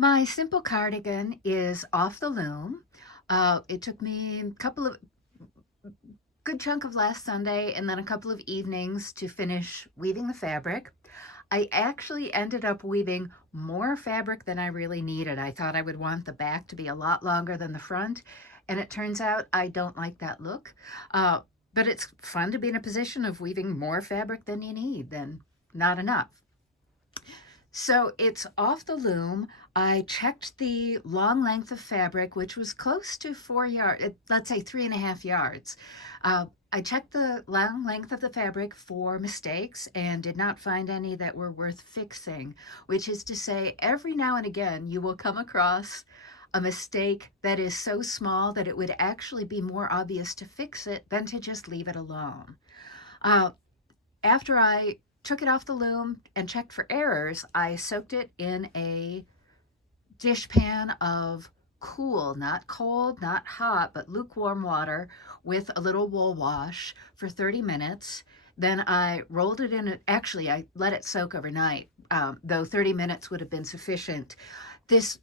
My simple cardigan is off the loom. It took me a couple of good chunk of last Sunday and then a couple of evenings to finish weaving the fabric. I actually ended up weaving more fabric than I really needed. I thought I would want the back to be a lot longer than the front, and it turns out I don't like that look. Uh, but it's fun to be in a position of weaving more fabric than you need, than not enough. So it's off the loom. I checked the long length of fabric, which was close to 4 yards, let's say 3.5 yards. I checked the long length of the fabric for mistakes and did not find any that were worth fixing, which is to say, every now and again, you will come across a mistake that is so small that it would actually be more obvious to fix it than to just leave it alone. Uh, After I took it off the loom and checked for errors, I soaked it in a dishpan of cool, not cold, not hot, but lukewarm water with a little wool wash for 30 minutes. Then I rolled it in. Actually, I let it soak overnight, though 30 minutes would have been sufficient. This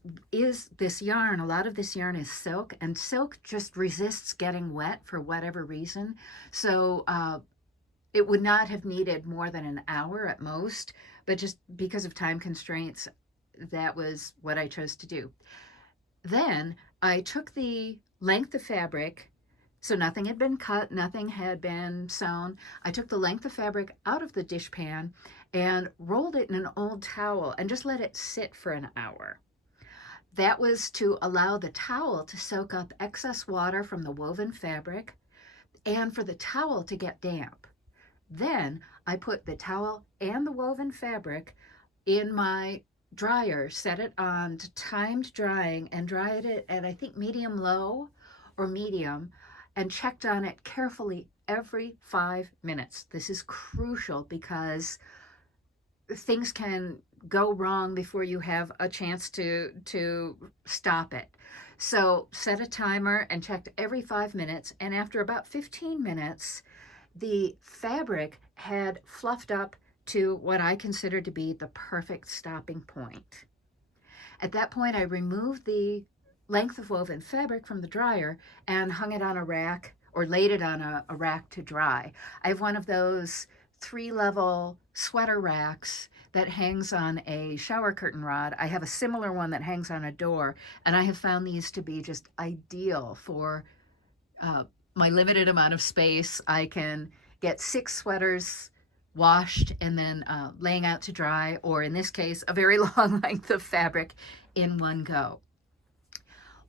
yarn, a lot of this yarn is silk, and silk just resists getting wet for whatever reason. So it would not have needed more than an hour at most, but just because of time constraints, that was what I chose to do. Then I took the length of fabric, so nothing had been cut, nothing had been sewn. I took the length of fabric out of the dishpan and rolled it in an old towel and just let it sit for an hour. That was to allow the towel to soak up excess water from the woven fabric and for the towel to get damp. Then I put the towel and the woven fabric in my dryer, set it on to timed drying, and dried it at, I think, medium low or medium, and checked on it carefully every 5 minutes. This is crucial because things can go wrong before you have a chance to stop it. So set a timer and checked every 5 minutes, and after about 15 minutes, the fabric had fluffed up to what I considered to be the perfect stopping point. At that point, I removed the length of woven fabric from the dryer and hung it on a rack or laid it on a rack to dry. I have one of those 3-level sweater racks that hangs on a shower curtain rod. I have a similar one that hangs on a door, and I have found these to be just ideal for my limited amount of space. I can get 6 sweaters washed and then laying out to dry, or in this case, a very long length of fabric in one go.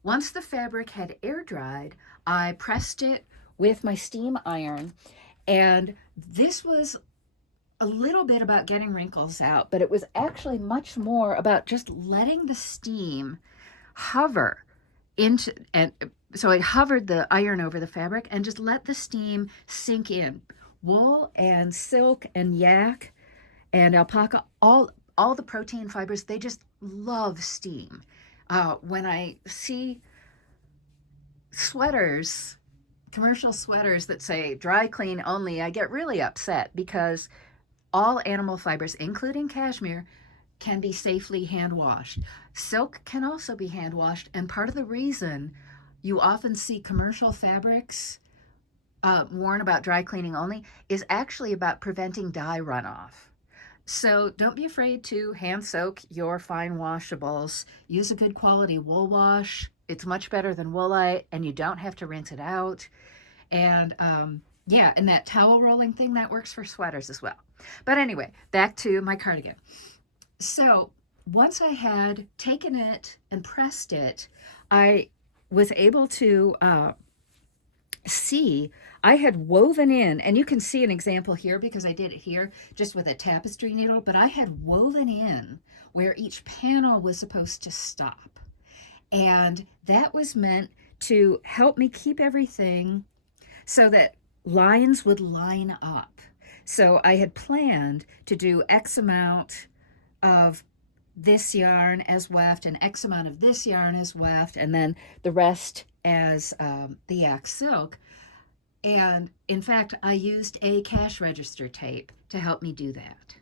Once the fabric had air dried, I pressed it with my steam iron, and this was a little bit about getting wrinkles out, but it was actually much more about just letting the steam hover into, and so I hovered the iron over the fabric and just let the steam sink in. Wool and silk and yak and alpaca, all the protein fibers, they just love steam. When I see sweaters, commercial sweaters that say dry clean only, I get really upset because all animal fibers, including cashmere, can be safely hand washed. Silk can also be hand washed, and part of the reason you often see commercial fabrics warn about dry cleaning only is actually about preventing dye runoff. So don't be afraid to hand soak your fine washables. Use a good quality wool wash. It's much better than woolite, and you don't have to rinse it out. And yeah, and that towel rolling thing, that works for sweaters as well. But anyway, back to my cardigan. So once I had taken it and pressed it, I was able to see I had woven in, and you can see an example here because I did it here just with a tapestry needle, but I had woven in where each panel was supposed to stop. And that was meant to help me keep everything so that lines would line up. So I had planned to do X amount of this yarn as weft and X amount of this yarn as weft, and then the rest as the yak silk. And in fact, I used a cash register tape to help me do that.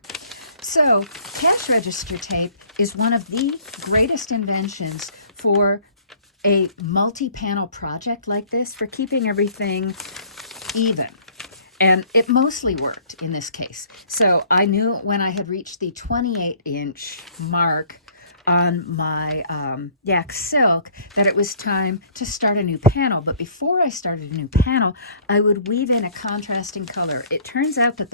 So cash register tape is one of the greatest inventions for a multi-panel project like this, for keeping everything even. And it mostly worked in this case. So I knew when I had reached the 28-inch mark on my yak silk that it was time to start a new panel. But before I started a new panel, I would weave in a contrasting color. It turns out that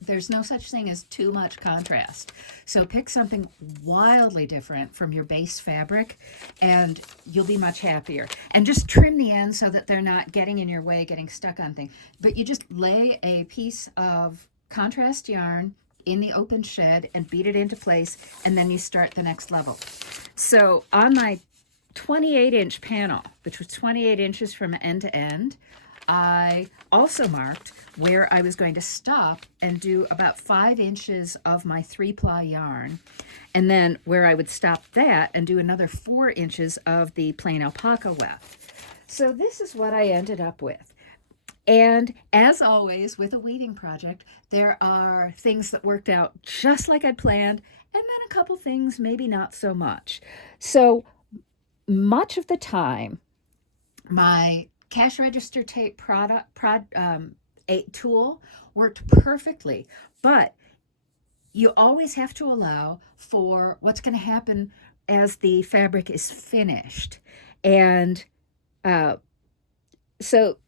there's no such thing as too much contrast. So pick something wildly different from your base fabric and you'll be much happier. And just trim the ends so that they're not getting in your way, getting stuck on things. But you just lay a piece of contrast yarn in the open shed and beat it into place, and then you start the next level. So on my 28-inch panel, which was 28 inches from end to end, I also marked where I was going to stop and do about 5 inches of my 3-ply yarn, and then where I would stop that and do another 4 inches of the plain alpaca weft. So this is what I ended up with. And as always, with a weaving project, there are things that worked out just like I'd planned, and then a couple things maybe not so much. So much of the time, my cash register tape tool worked perfectly, but you always have to allow for what's going to happen as the fabric is finished. And so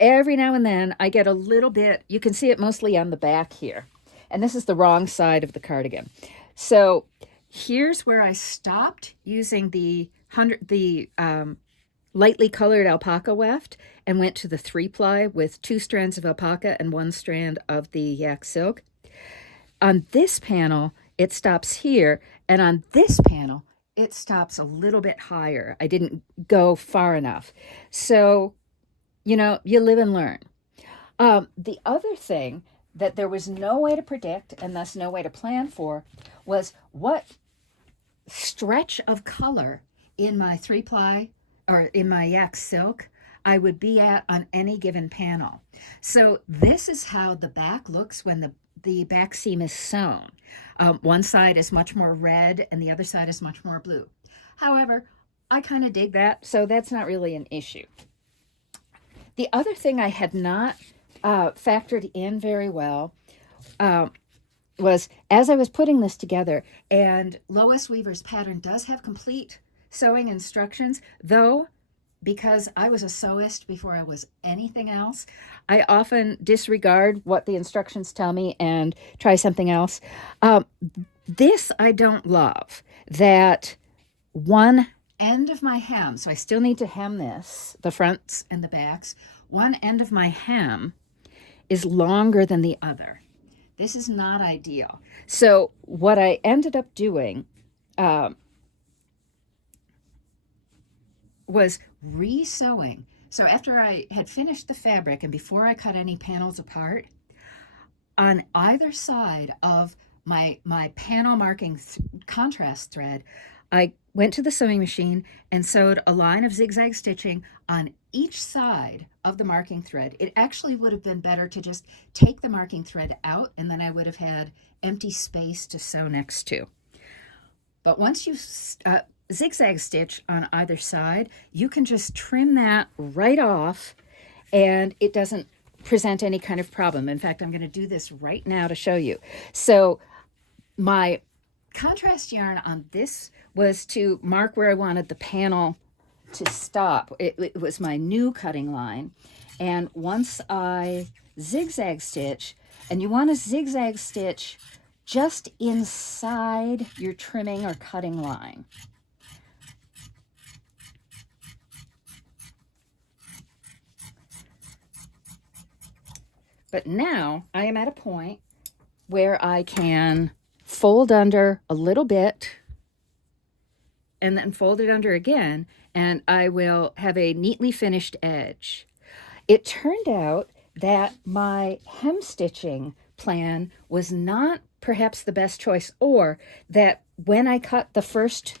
every now and then I get a little bit, you can see it mostly on the back here. And this is the wrong side of the cardigan. So here's where I stopped using the lightly colored alpaca weft and went to the 3-ply with 2 strands of alpaca and 1 strand of the yak silk. On this panel, it stops here. And on this panel, it stops a little bit higher. I didn't go far enough. So you know, you live and learn. The other thing that there was no way to predict and thus no way to plan for was what stretch of color in my 3-ply or in my yak silk I would be at on any given panel. So this is how the back looks when the back seam is sewn. One side is much more red and the other side is much more blue. However, I kind of dig that, so that's not really an issue. The other thing I had not factored in very well was as I was putting this together, and Lois Weaver's pattern does have complete sewing instructions, though because I was a sewist before I was anything else, I often disregard what the instructions tell me and try something else. This I don't love, that one end of my hem, so I still need to hem this, the fronts and the backs, one end of my hem is longer than the other. This is not ideal. So what I ended up doing was re-sewing. So after I had finished the fabric and before I cut any panels apart, on either side of my panel marking contrast thread, I went to the sewing machine and sewed a line of zigzag stitching on each side of the marking thread. It actually would have been better to just take the marking thread out, and then I would have had empty space to sew next to. But once you zigzag stitch on either side, you can just trim that right off and it doesn't present any kind of problem. In fact, I'm going to do this right now to show you. So my contrast yarn on this was to mark where I wanted the panel to stop. It was my new cutting line. And once I zigzag stitch, and you want to zigzag stitch just inside your trimming or cutting line. But now I am at a point where I can fold under a little bit and then fold it under again, and I will have a neatly finished edge. It turned out that my hem stitching plan was not perhaps the best choice, or that when I cut the first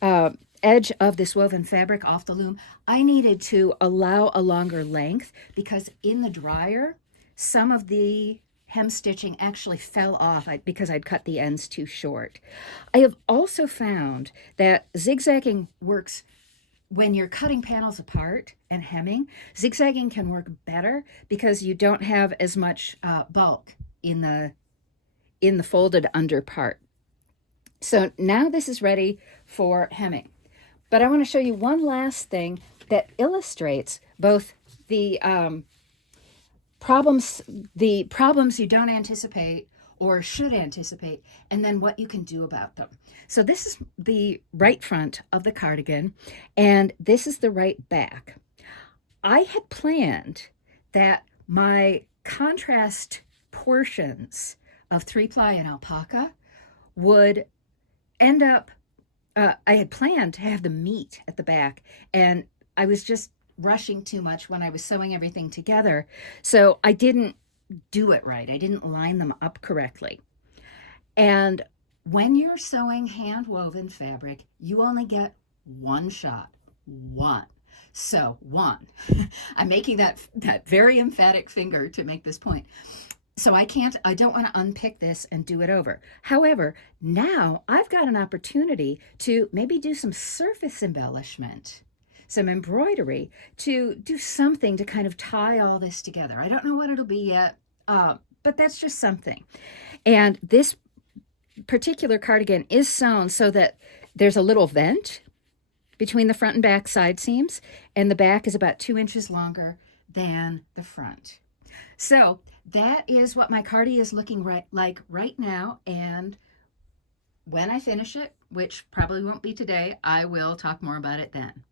edge of this woven fabric off the loom, I needed to allow a longer length because in the dryer, some of the hem stitching actually fell off because I'd cut the ends too short. I have also found that zigzagging works when you're cutting panels apart and hemming. Zigzagging can work better because you don't have as much bulk in the folded under part. So now this is ready for hemming. But I want to show you one last thing that illustrates both the problems you don't anticipate or should anticipate, and then what you can do about them. So this is the right front of the cardigan, and this is the right back. I had planned that my contrast portions of 3-ply and alpaca would end up, I had planned to have them meet at the back, and I was just rushing too much when I was sewing everything together. So I didn't do it right. I didn't line them up correctly. And when you're sewing hand-woven fabric, you only get one shot. One. So one. I'm making that very emphatic finger to make this point. So I don't want to unpick this and do it over. However, now I've got an opportunity to maybe do some surface embellishment, some embroidery, to do something to kind of tie all this together. I don't know what it'll be yet, but that's just something. And this particular cardigan is sewn so that there's a little vent between the front and back side seams, and the back is about 2 inches longer than the front. So that is what my cardi is looking like right now, and when I finish it, which probably won't be today, I will talk more about it then.